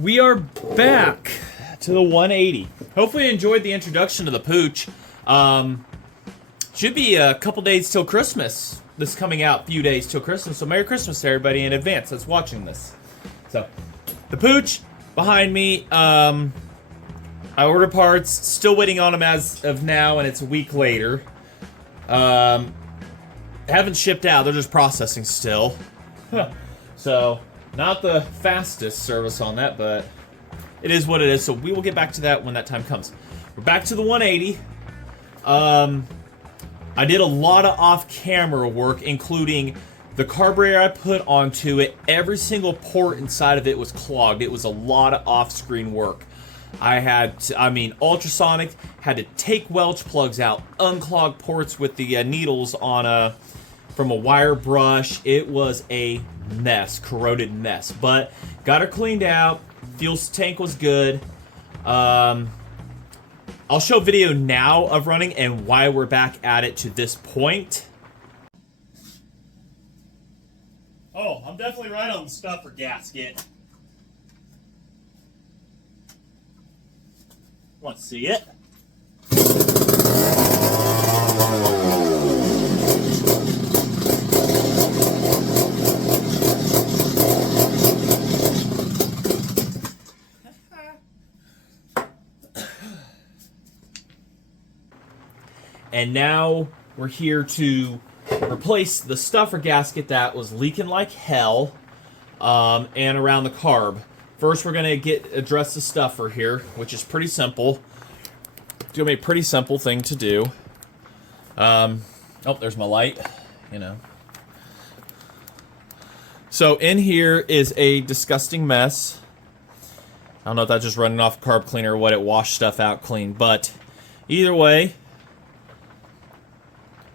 We are back to the 180. Hopefully you enjoyed the introduction to the pooch. Should be a couple days till Christmas. This is coming out a few days till Christmas, so Merry Christmas to everybody in advance that's watching this. So, the pooch behind me, I ordered parts, still waiting on them as of now, and it's a week later. Haven't shipped out, they're just processing still. So, not the fastest service on that, but it is what it is, so we will get back to that when that time comes. We're back to the 180. I did a lot of off-camera work, including the carburetor I put onto it. Every single port inside of it was clogged. It was a lot of off-screen work. Ultrasonic, had to take Welch plugs out, unclog ports with the needles on from a wire brush. It was a mess, corroded mess, but got her cleaned out. Fuel tank was good. I'll show video now of running and why we're back at it to this point. Oh, I'm definitely right on the stuffer gasket. Want to see it? And now we're here to replace the stuffer gasket that was leaking like hell, and around the carb. First, we're gonna address the stuffer here, which is pretty simple. It's gonna be a pretty simple thing to do. Oh, there's my light. You know. So in here is a disgusting mess. I don't know if that's just running off carb cleaner or what. It washed stuff out clean, but either way.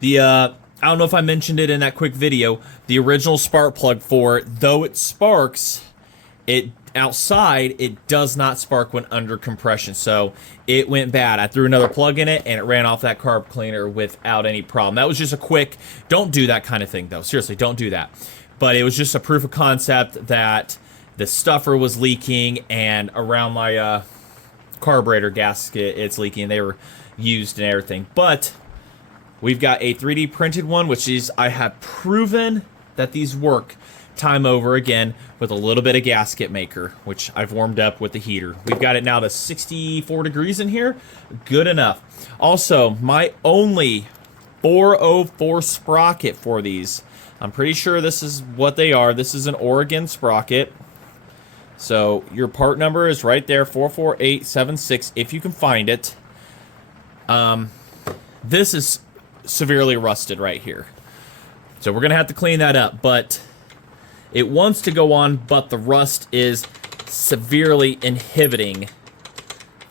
I don't know if I mentioned it in that quick video, the original spark plug for it, though it sparks, outside, it does not spark when under compression, so it went bad. I threw another plug in it, and it ran off that carb cleaner without any problem. That was just a quick, don't do that kind of thing, though. Seriously, don't do that. But it was just a proof of concept that the stuffer was leaking, and around my carburetor gasket, it's leaking. They were used and everything, but we've got a 3D printed one, which is, I have proven that these work time over again with a little bit of gasket maker, which I've warmed up with the heater. We've got it now to 64 degrees in here. Good enough. Also, my only 404 sprocket for these. I'm pretty sure this is what they are. This is an Oregon sprocket. So your part number is right there, 44876, if you can find it. This is severely rusted right here, so we're gonna have to clean that up, but it wants to go on, but the rust is severely inhibiting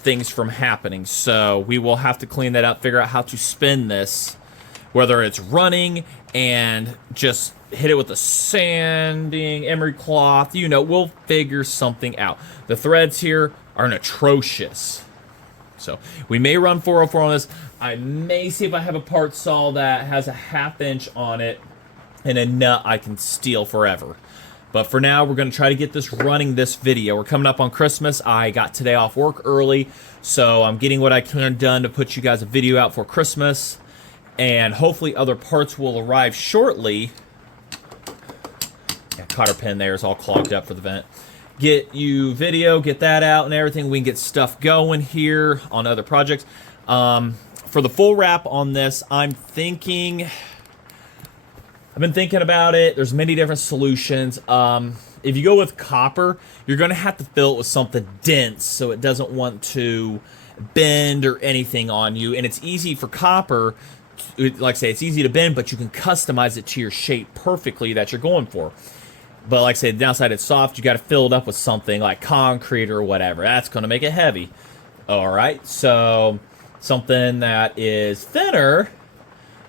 things from happening, so we will have to clean that up, figure out how to spin this, whether it's running and just hit it with a sanding emery cloth, you know, we'll figure something out. The threads here are atrocious. So we may run 404 on this. I may see if I have a part saw that has a 1/2 inch on it and a nut I can steal forever. But for now, we're going to try to get this running this video. We're coming up on Christmas. I got today off work early, so I'm getting what I can done to put you guys a video out for Christmas. And hopefully other parts will arrive shortly. Yeah, cotter pin there is all clogged up for the vent. Get you video, get that out and everything. We can get stuff going here on other projects. For the full wrap on this, I've been thinking about it. There's many different solutions. If you go with copper, you're going to have to fill it with something dense so it doesn't want to bend or anything on you. And it's easy for copper, like I say, it's easy to bend, but you can customize it to your shape perfectly that you're going for. But like I said, the downside it's soft, you got to fill it up with something like concrete or whatever. That's going to make it heavy. Alright, so something that is thinner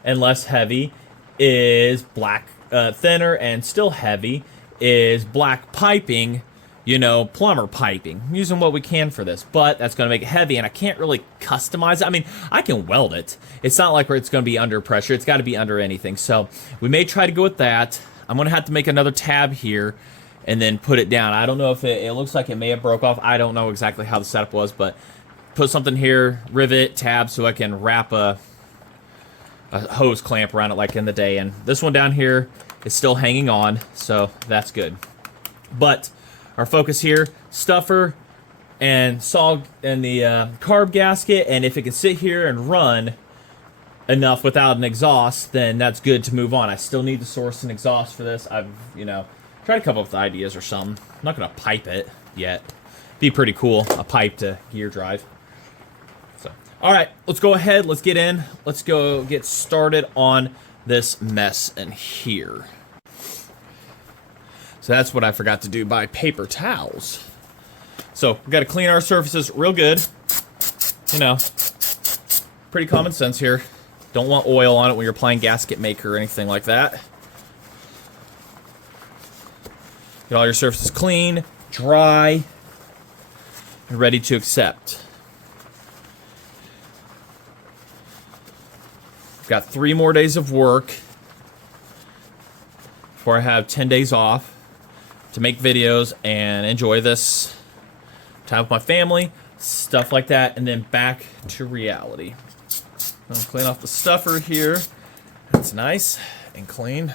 and less heavy is black, thinner and still heavy is black piping, you know, plumber piping. I'm using what we can for this, but that's going to make it heavy, and I can't really customize it. I mean, I can weld it. It's not like it's going to be under pressure. It's got to be under anything. So we may try to go with that. I'm going to have to make another tab here and then put it down. I don't know if it looks like it may have broke off. I don't know exactly how the setup was, but put something here, rivet, tab, so I can wrap a hose clamp around it like in the day. And this one down here is still hanging on, so that's good. But our focus here, stuffer and saw and the carb gasket, and if it can sit here and run enough without an exhaust, then that's good to move on. I still need to source an exhaust for this. I've, tried to come up with ideas or something. I'm not gonna pipe it yet. Be pretty cool, a pipe to gear drive. So, all right, let's go ahead. Let's get in. Let's go get started on this mess in here. So that's what I forgot to do, buy paper towels. So we got to clean our surfaces real good. Pretty common sense here. Don't want oil on it when you're applying gasket maker or anything like that. Get all your surfaces clean, dry, and ready to accept. Got 3 more days of work before I have 10 days off to make videos and enjoy this time with my family, stuff like that, and then back to reality. I'll clean off the stuffer here. That's nice and clean.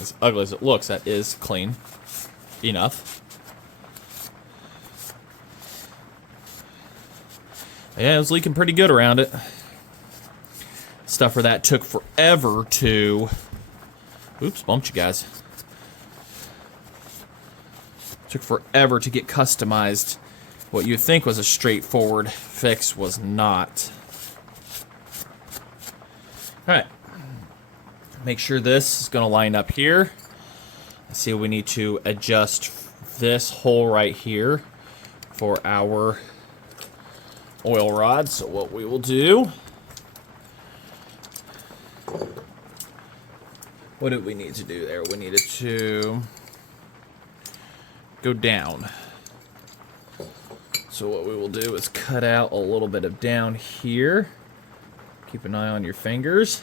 As ugly as it looks, that is clean enough. Yeah, it was leaking pretty good around it. Stuffer that took forever to... Oops, bumped you guys. Took forever to get customized. What you think was a straightforward fix was not. Alright. Make sure this is going to line up here. Let's see, we need to adjust this hole right here for our oil rod. So what we will do... What did we need to do there? We needed to go down. So what we will do is cut out a little bit of down here. Keep an eye on your fingers.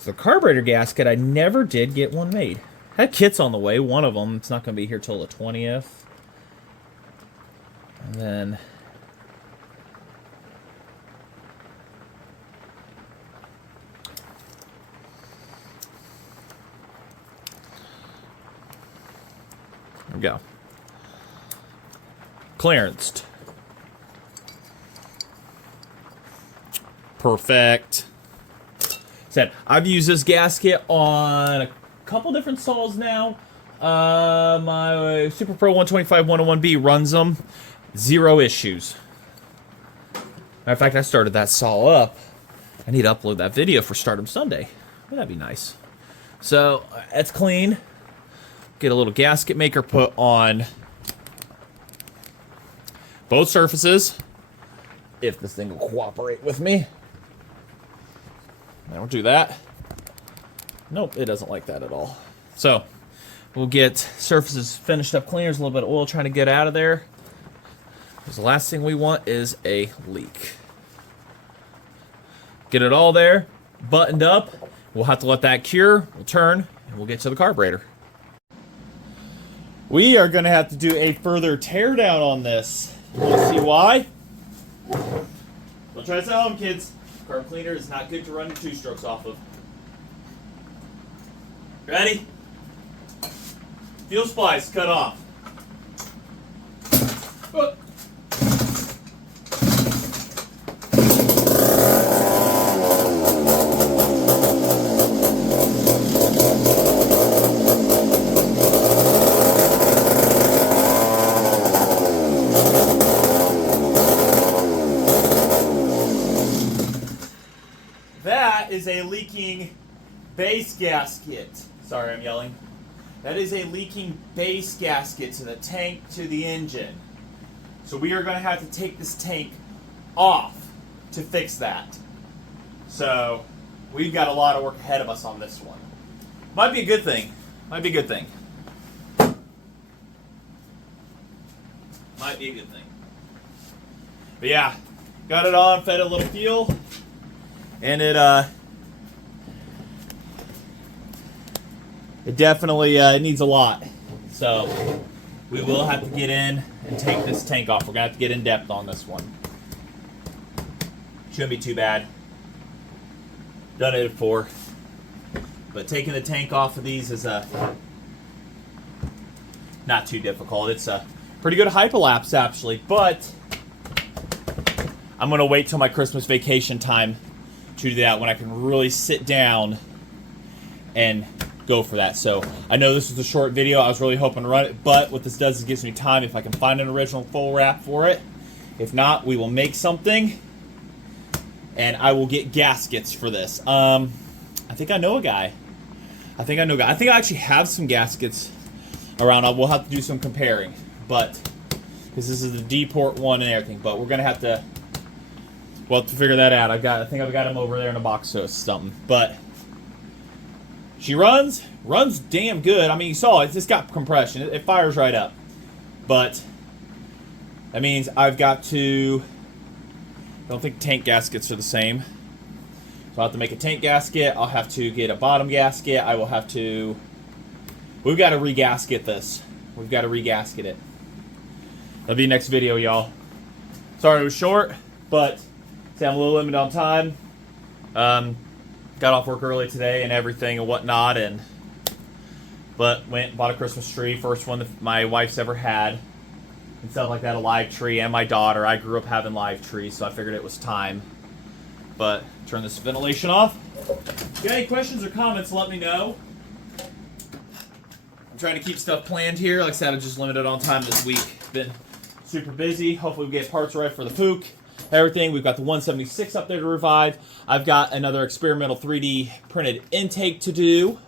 So the carburetor gasket, I never did get one made. Had kits on the way. One of them, it's not going to be here till the 20th. And then... There we go. Clearanced. Perfect. Said I've used this gasket on a couple different saws now. My Super Pro 125 101B runs them. 0 issues. Matter of fact, I started that saw up. I need to upload that video for Stardom Sunday. Well, that'd be nice. So, it's clean. Get a little gasket maker put on both surfaces. If this thing will cooperate with me. Now we'll do that. Nope, it doesn't like that at all. So, we'll get surfaces finished up clean. There's a little bit of oil trying to get out of there. Because the last thing we want is a leak. Get it all there, buttoned up. We'll have to let that cure. We'll turn, and we'll get to the carburetor. We are going to have to do a further teardown on this. You want to see why? Don't try this at home, kids. Carb cleaner is not good to run your 2-strokes off of. Ready? Fuel splice cut off. Oh. That is a leaking base gasket. Sorry, I'm yelling. That is a leaking base gasket to the tank to the engine. So we are going to have to take this tank off to fix that. So we've got a lot of work ahead of us on this one. Might be a good thing. Might be a good thing. Might be a good thing. But yeah, Got it on, fed it a little fuel, and it definitely it needs a lot. So we will have to get in and take this tank off. We're gonna have to get in depth on this one. Shouldn't be too bad. Done it before. But taking the tank off of these is not too difficult. It's a pretty good hyperlapse actually, but I'm gonna wait till my Christmas vacation time to do that when I can really sit down and go for that. So I know this was a short video. I was really hoping to run it, but what this does is it gives me time if I can find an original full wrap for it. If not, we will make something, and I will get gaskets for this. I think I know a guy. I think I actually have some gaskets around. We'll have to do some comparing, but because this is the D-port one and everything. But we're gonna have to, well, to figure that out. I think I've got them over there in a box or something. But she runs damn good. I mean, you saw it. It's got compression. It fires right up. But that means I've got to. I don't think tank gaskets are the same. So I'll have to make a tank gasket. I'll have to get a bottom gasket. I will have to. We've got to regasket this. We've got to regasket it. That'll be next video, y'all. Sorry it was short, but see, I'm a little limited on time. Got off work early today and everything and whatnot, but went and bought a Christmas tree, first one that my wife's ever had, and stuff like that, a live tree, and my daughter. I grew up having live trees, so I figured it was time. But turn this ventilation off. If you got any questions or comments, let me know. I'm trying to keep stuff planned here. Like I said, I'm just limited on time this week. Been super busy. Hopefully we get parts right for the Fook. Everything. We've got the 176 up there to revive. I've got another experimental 3D printed intake to do.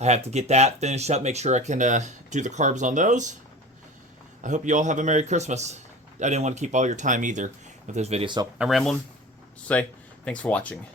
I have to get that finished up, make sure I can do the carbs on those. I hope you all have a Merry Christmas. I didn't want to keep all your time either with this video, so I'm rambling. Say thanks for watching.